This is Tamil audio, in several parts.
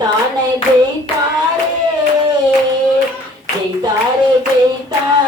தானே ஜெயித்தாரே ஜெயித்தாரே ஜெயித்தாரே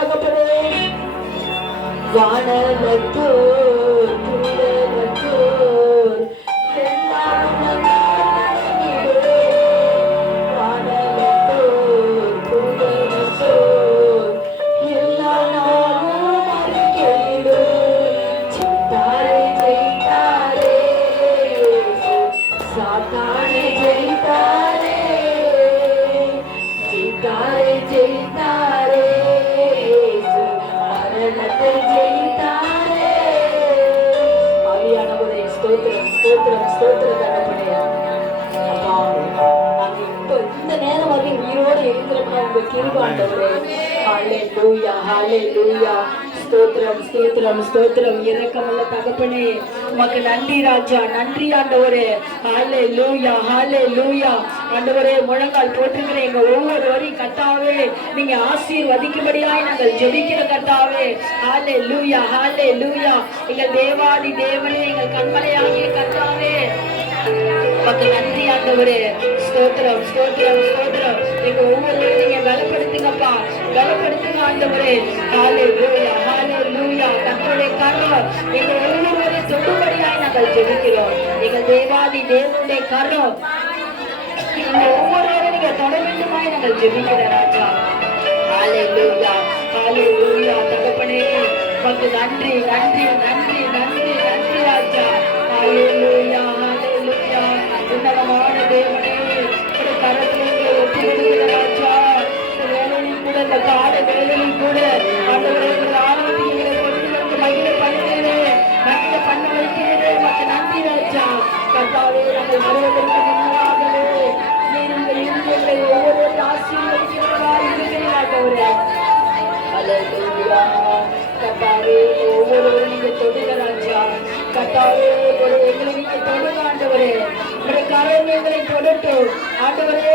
ஸ்தோத்திரம் தகப்பனே இருக்கிறோம்னா ஹாலே லூயா ஆண்டவரே ஹalleluya ஸ்தோத்திரம் ஸ்தோத்திரம் ஸ்தோத்திரம் இறக்கமல்ல தகப்பனே உமக்கு நன்றி ராஜா நன்றி ஆண்டவரே. ஹாலே லூயா ஆண்டவரே முழங்கால் போட்டுக்கிற எங்க ஒவ்வொருவரையும் கத்தாவே நீங்க ஆசீர்வதிக்கும்படியாய் நாங்கள் ஜெபிக்கிற கத்தாவே ஹாலே லூயா எங்கள் தேவாதி தேவனே எங்கள் கண்மலையாகிய கத்தாவே உமக்கு நன்றி ஆண்டவரே. ஸ்தோத்திரம் ஸ்தோத்திரம் ஸ்தோத்திரம். எங்க ஒவ்வொரு நீங்க பலப்படுத்துங்கப்பா. பலப்படுத்துங்க ஆண்டவரே. ஹாலே லூயா ஹாலே லூயா தங்களுடைய கரம் எங்க ஒவ்வொரு தொடுபடியாய் நாங்கள் ஜெபிக்கிறோம். எங்க தேவாதி தேவனுடைய கரம் எங்க ஒவ்வொருவரும் நீங்க தொட நாங்கள் ஜெபிக்கிற ராஜா. ஹாலே லூயா தகப்பனே உமக்கு நன்றி நன்றி நன்றி நன்றி. காரியங்களை தொடட்டும் ஆண்டவரே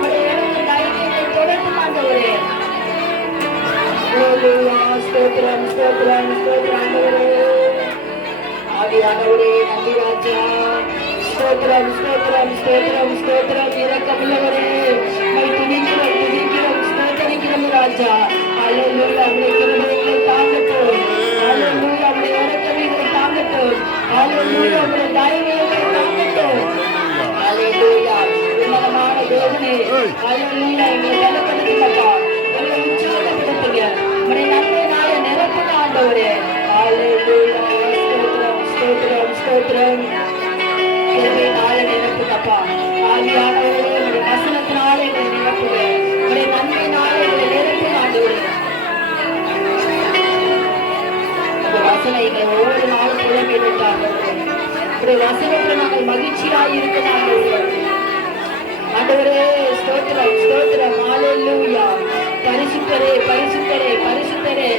உடைய தொடட்டும் ஆண்டவரே ஸ்தோத்திரம் ஸ்தோத்திரம் ஸ்தோத்திரம் ஆண்டவரே. ஆவியானவரே நன்றி ராஜா. ஸ்தோத்திரம் ஸ்தோத்திரம் ஸ்தோத்திரம் ஸ்தோத்திரம். இரக்கமுள்ளவரே மை துதிக்கிறோம் ஸ்தோத்தரிக்கிறோம் ராஜா. அல்லேலூயா உடைய தாங்கட்டும். தாங்கட்டும். தாங்கட்டும். ஒவ்வொரு நாளும் புலம்பிட்டாங்க உடைய வசனத்துல நாங்கள் மகிழ்ச்சியாய் இருக்கிறாங்க ஆண்டவரே ஸ்தோத்திரம் ஸ்தோத்திரம். ஹalleluya. பரிசுத்தரே பரிசுத்தரே பரிசுத்தரே.